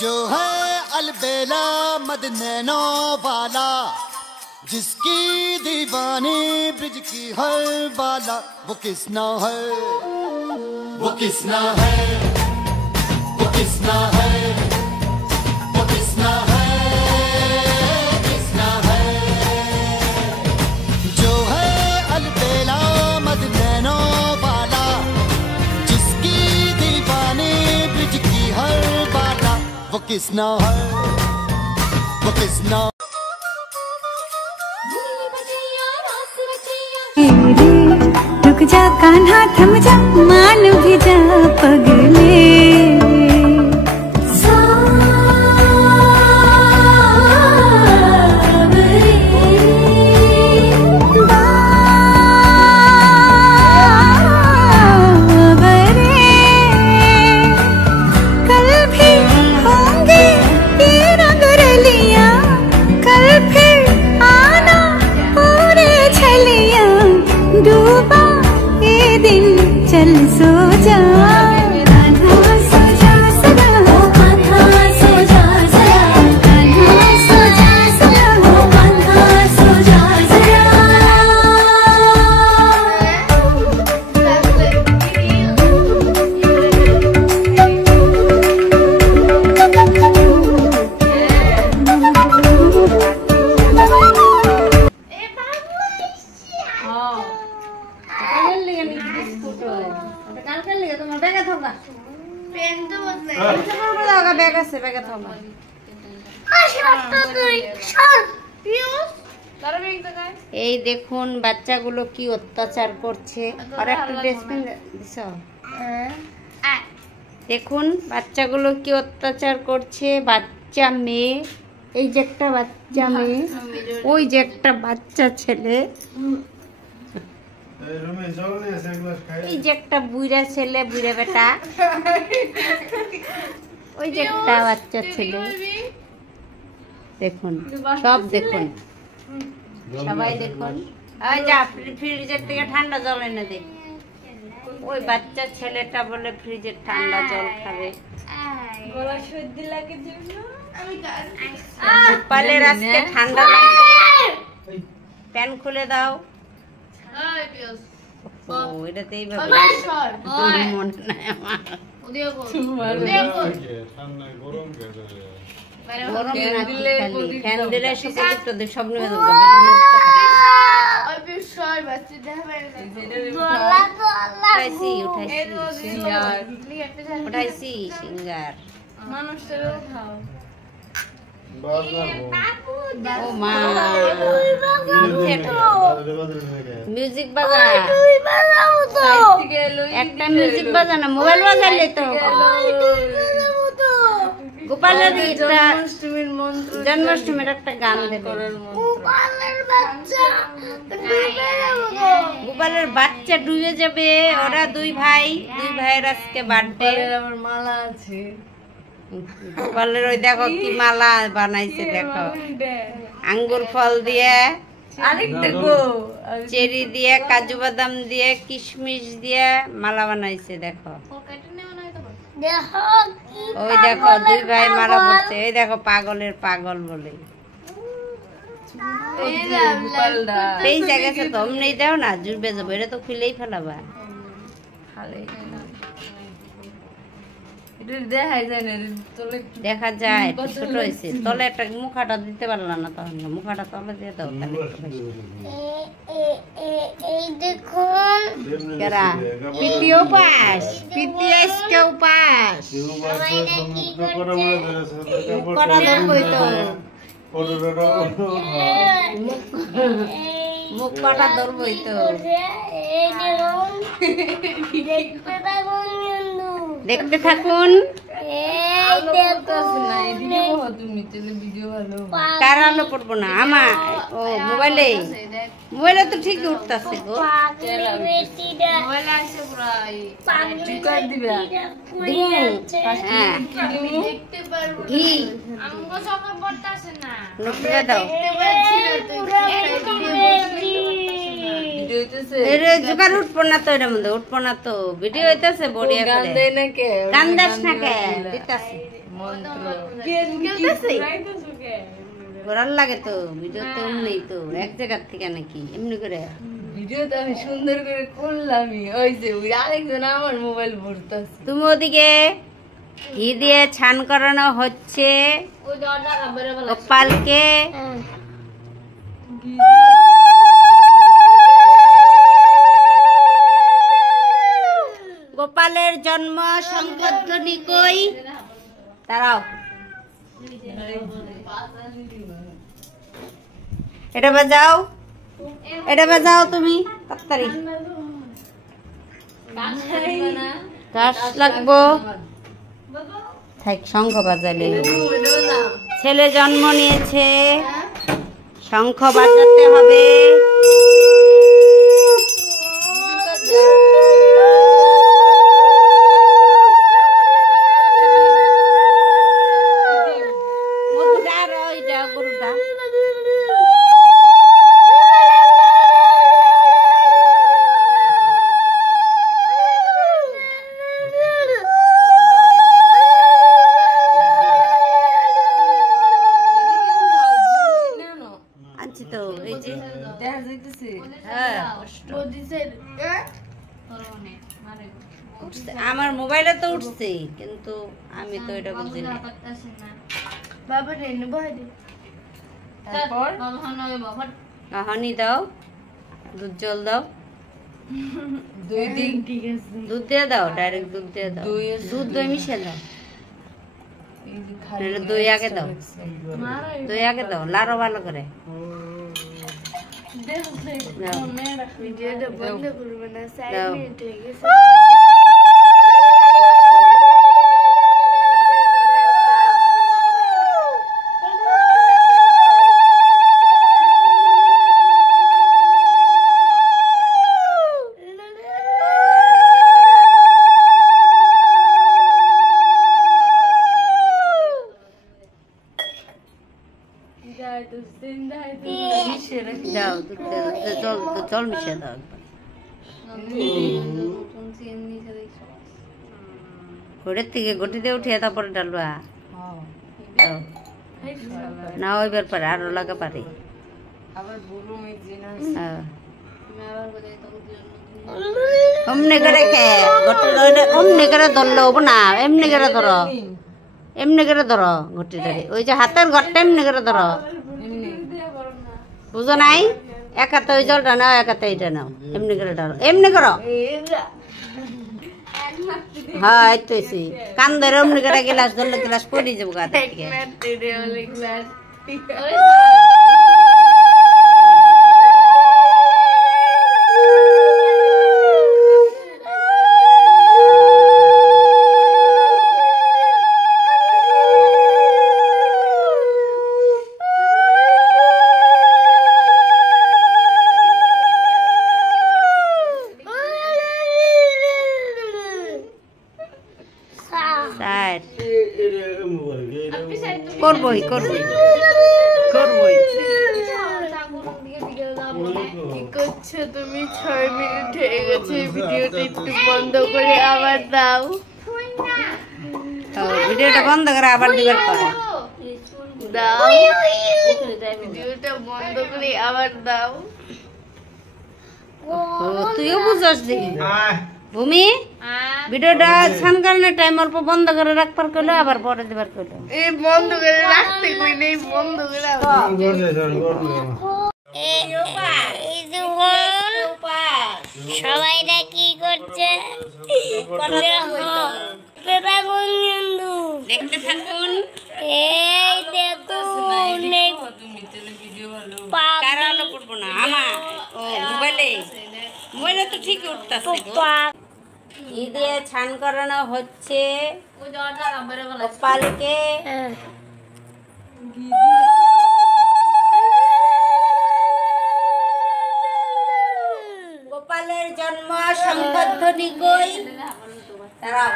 जो है अलबेला मदनैनो वाला, जिसकी दीवानी ब्रिज की हर वाला, वो किसना है, वो किसना है, वो किसना है, वो किसना है, किसना है। जो है अलबेला मदनैनो वाला, जिसकी दीवानी ब्रिज की हर वाला, वो किसना है, वो किसना। रुक जा कान्हा थम जा मान भी जा पगले। कल भी होंगे ये रंग रलियां, कल फिर आना पूरे छलियां, डूबा ये दिन चल सो जा। सो जा सदा, सो जा सदा, सो जा सदा, सो जा এই দেখুন বাচ্চাগুলো কি অত্যাচার করছে। আর একটা ড্রেসপিন দিছ, দেখুন বাচ্চাগুলো কি অত্যাচার করছে। বাচ্চা মেয়ে, এই যে একটা বাচ্চা মেয়ে, ওই যে একটা বাচ্চা ছেলে, এই যে একটা বুড়া ছেলে, বুড়া বেটা, ওই যে একটা বাচ্চা ছেলে। দেখুন সব দেখুন, সবাই দেখুন। ওই যা ফ্রিজের থেকে ঠান্ডা জল এনে দে। ওই বাচ্চা ছেলেটা বলে ফ্রিজের ঠান্ডা জল খাবে। গোপালের আজকে ঠান্ডা লাগবে, প্যান খুলে দাও। এটাতে এইভাবে মনে নাই আমার। গরম না ফ্যান দিলে সব নিয়ে যাবো। উঠাইছি সিঙ্গার। ও মা মিউজিক বাজা, একটা মিউজিক বাজা না, মোবাইল বাজালে তো। গোপালের জন্মাষ্টমীর একটা গান দেবে। গোপালের বাচ্চা ডুবে যাবে। ওরা দুই ভাইয়ের আজকে বার্থডে। আমার মালা আছে গোপালের, ওই দেখো কি মালা বানাইছে, দেখো আঙ্গুর ফল দিয়ে, চেরি দিয়ে, কাজু বাদাম দিয়ে, কিশমিশ দিয়ে মালা বানাইছে। দেখো ওই দেখো দুই ভাই মালা পড়ছে। এই দেখো পাগলের পাগল বলে এই জায়গাতে তো অমনি দাও না, জুড়বে যাবো। এটা তো খুলেই ফেলাবা, দেখা যায় ছোট হয়েছে। তলে একটা মুখাটা দিতে পারলাম না, তখন মুখাটা তলে দিয়ে দাও। প্রীতি উপাস, প্রীতি আজকে উপাস করা ধরবই তো, মুখ কটা ধরবই তো। দেখতে থাকুন। কার আলো পড়বো না আমার? ও মোবাইলে, মোবাইলে তো ঠিকই উঠতেছে গো। জোগাড় উঠবো না তো, এটার মধ্যে উঠবো না তো। ভিডিও হইতেছে বড়িয়া কান্দাস না কে দিতেছে। ঘোরার লাগে তো ভিডিও তো এমনি তো এক জায়গার থেকে নাকি এমনি করে ভিডিও তো আমি সুন্দর করে করলামই ওই যে ওই আরেকজন আমার মোবাইল ভরতাছে তুমি ওদিকে ঘি দিয়ে ছান করানো হচ্ছে গোপালকে। গোপালের জন্ম শঙ্খধ্বনি কই দাঁড়াও এটা বাজাও তুমি তাড়াতাড়ি গাছ লাগবো থাক শঙ্খ বাজালে ছেলে জন্ম নিয়েছে শঙ্খ বাজাতে হবে। আমার মোবাইলে তো উঠছে কিন্তু আমি তো এটা বুঝি না। হানি দাও দুধ জল দাও দুধ দিয়ে দাও ডাইরেক্ট দুধ দিয়ে দাও দুধ দই মিশে দাও দই আগে দাও লাড়ো ভালো করে দাও। দাও জল মিশিয়ে দাও ঘরের থেকে গটি দিয়ে উঠিয়ে তারপরে ডালবা না ওইবার পারে আরো লাগা পারে অমনি করে অমনি করে ধরলে হবো না এমনি করে ধরো ঘটি ধরে ওই যে হাতের ঘরটা এমনি করে ধরো বুঝো নাই এক হাতে ওই জলটা নাও এক হাতে এইটা নাও এমনি করে ধরো এমনি করো হ্যাঁ এই তো কান ধরে এমনি করে গ্লাস ধরলে গ্লাস পড়ে যাবো গা থেকে করবই কি করছো তুমি 6 মিনিট হয়ে গেছে ভিডিওটা একটু বন্ধ করে আবার দাও ভিডিওটা বন্ধ করে আবার দিবার পর দাও ভিডিওটা বন্ধ করে আবার দাও তুইও বুঝছস দেখি ভূমি ভিডিওটা সানকারণে টাইম অল্প বন্ধ করে রাখবার কইলো আবার পরে দিবার কইলো এই বন্ধ করে রাখতে কই নেই বন্ধ করে সবাইরা কি করছে দেখতে থাকুন এই দেখুন কারণ পড়বো না আমার ও মোবাইলে তো ঠিকই উঠতেছে ঘি দিয়ে ছান করানো হচ্ছে গোপালকে গোপালের জন্ম শঙ্খধ্বনি কই দাঁড়াও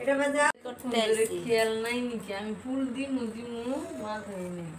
এটা বাজা করতে খেয়াল নাই নাকি আমি ফুল দিমু মাথায় নেই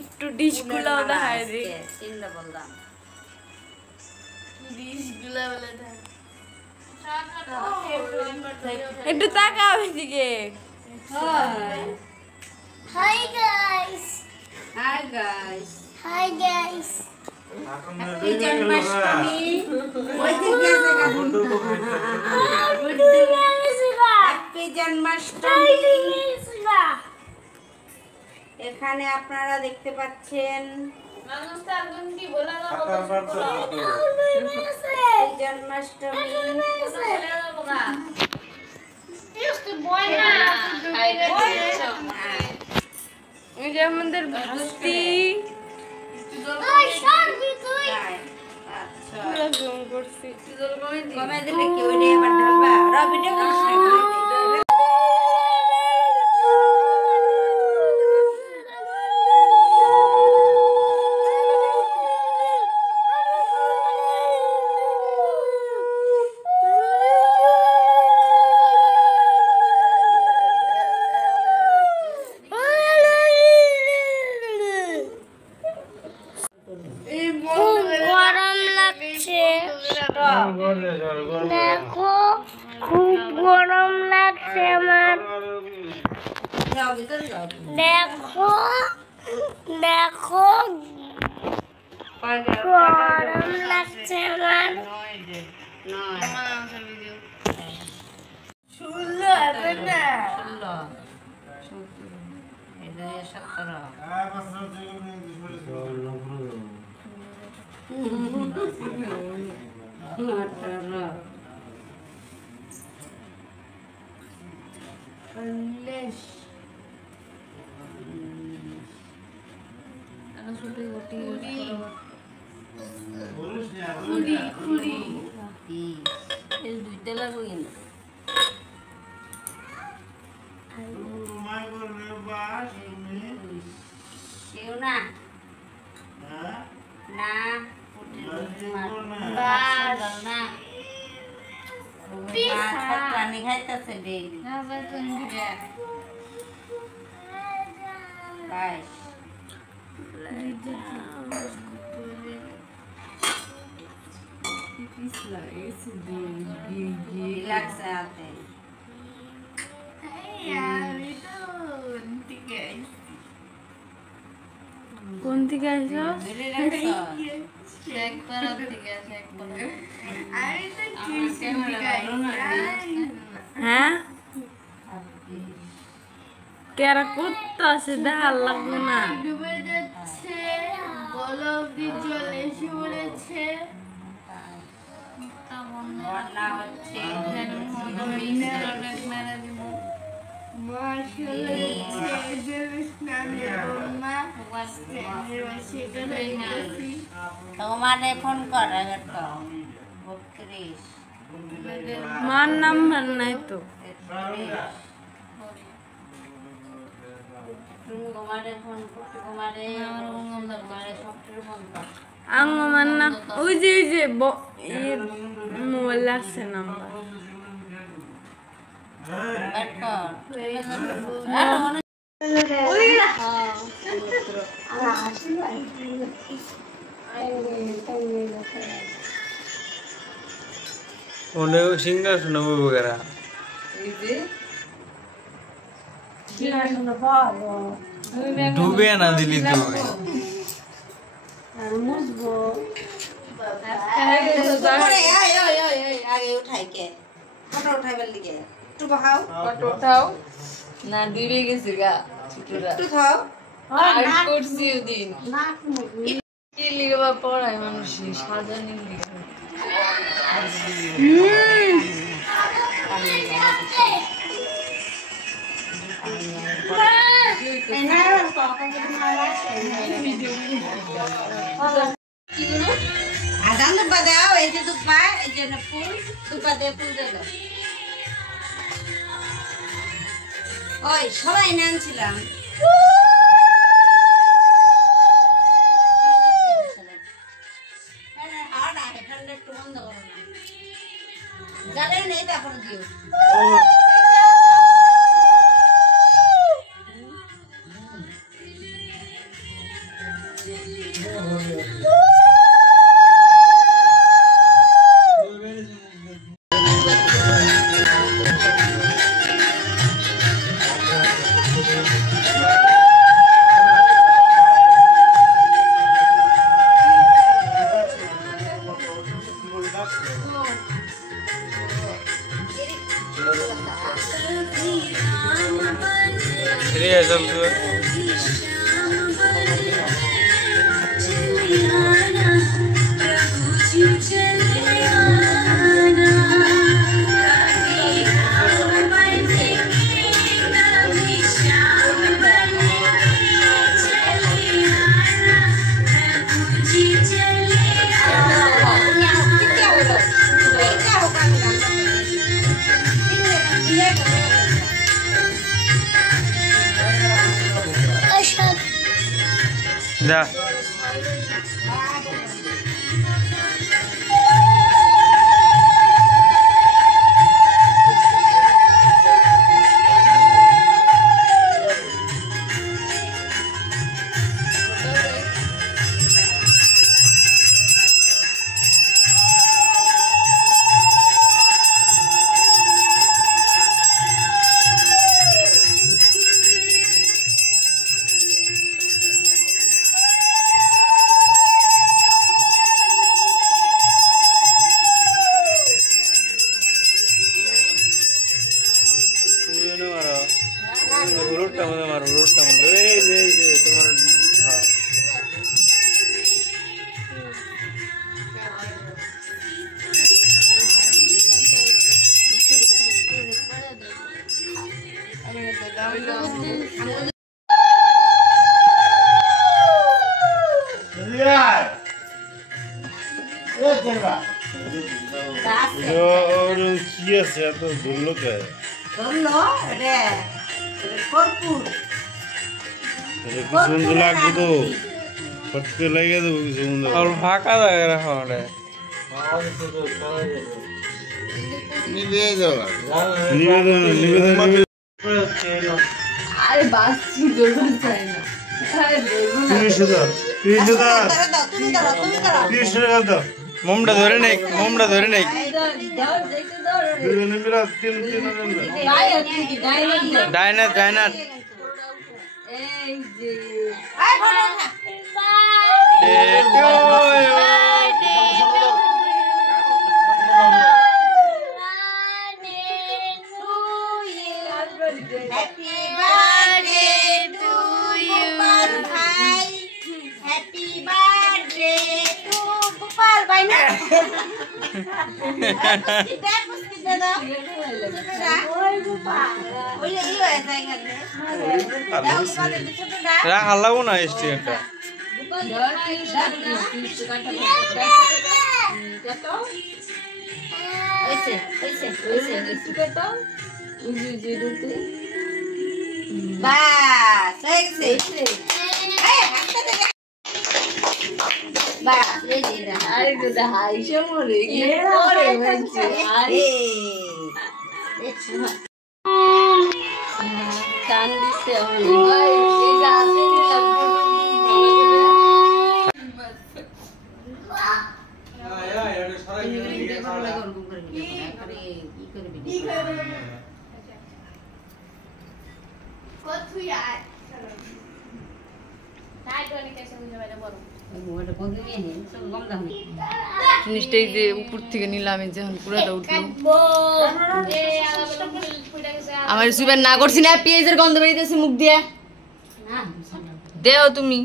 একটু ডিশ গুলো দেখায় রে চিন্তা বললাম ডিশগুলা বলে দেয় একটু তাকাও এদিকে। Hi guys. Hi guys, Hi guys. Happy Janmashtami. ওই যে গেছে হ্যাপি জন্মাষ্টমী। এখানে আপনারা দেখতে পাচ্ছেন জন্মাষ্টমী। এই যে আমাদের ভাস্তি করছি কমে দিলে কি ওইটা এবার ঢালবা? রবিটা করিস না, গরম লাগছে দেখো খুব গরম লাগছে আমার রবি তো রবি। দেখো দেখো গরম লাগছে আমার ষোলো। এটা 17। দুইটা লাগবে কিন্তু সেও না না পানি খাইতেছে ডেইলি। 22 লাগছে হাতে। কোন থেকে আসলো ধরে রাখছো? হ্যাঁ কেরা করতে আছে দেখার লাগবে না ডুবে যাচ্ছে গোলাপ দিয়ে জল এসে পড়েছে বন্যা হচ্ছে। তোমারে ফোন কর আগের তো 32 মার নাম্বার নাই তো তোমারে ফোন করতে তোমারে সবটারে ফোন কর। আমার না ওই যে মোবাইল লাগছে নাম্বার सिंहासन वगैरह डूबे ना दिली तू আগে উঠাই কে ফটো উঠাইবার লিগে একটু বহাও উঠাও না দূরে গেছে গা ছোটরা একটু খাও। আর করছি ওদিন কি লিগে বা পড়ায় মানুষ সাজানি লিগে আদান দুপা দাও, এই যে দুপা, এই যে ফুল দুপা দিয়ে ফুল দিয়ে দাও। ওই সবাই নামছিলাম একটু বন্ধ করো না, জ্বালাই নেই তারপর দিও। जा সুন্দর লাগবে তো ফটকে লেগে দেবো সুন্দর और फाका लग रहा है নিবেদন আরে বাস ছিল চাই না আরে মোমটা ধরে নেই ডাইনার এই যে রাখ লাগবো না স্টেশনটা জিনিসটাই যে উপর থেকে নিলাম যখন পুরোটা উঠলো আমার সুইবার না করছি না পেঁয়াজের গন্ধ বেরিয়েছে মুখ দিয়ে দেও তুমি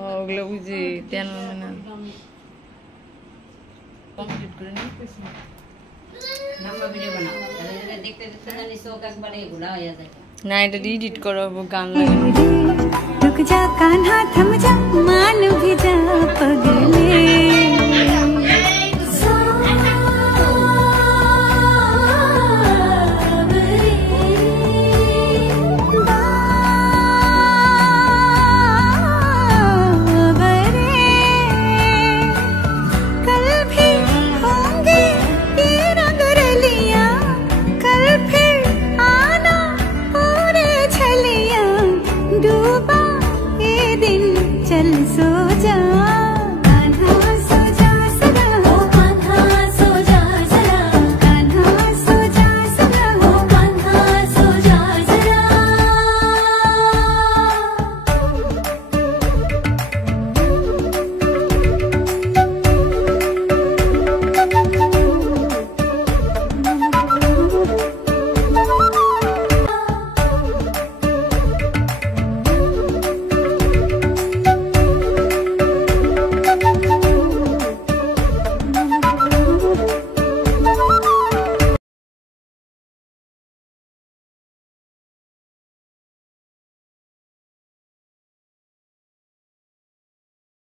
ওগুলো বুঝি তেন না কমপ্লিট করে নিই না এটা এডিট করাবো গান रुक जा कान्हा थम जा मान भी जा पगले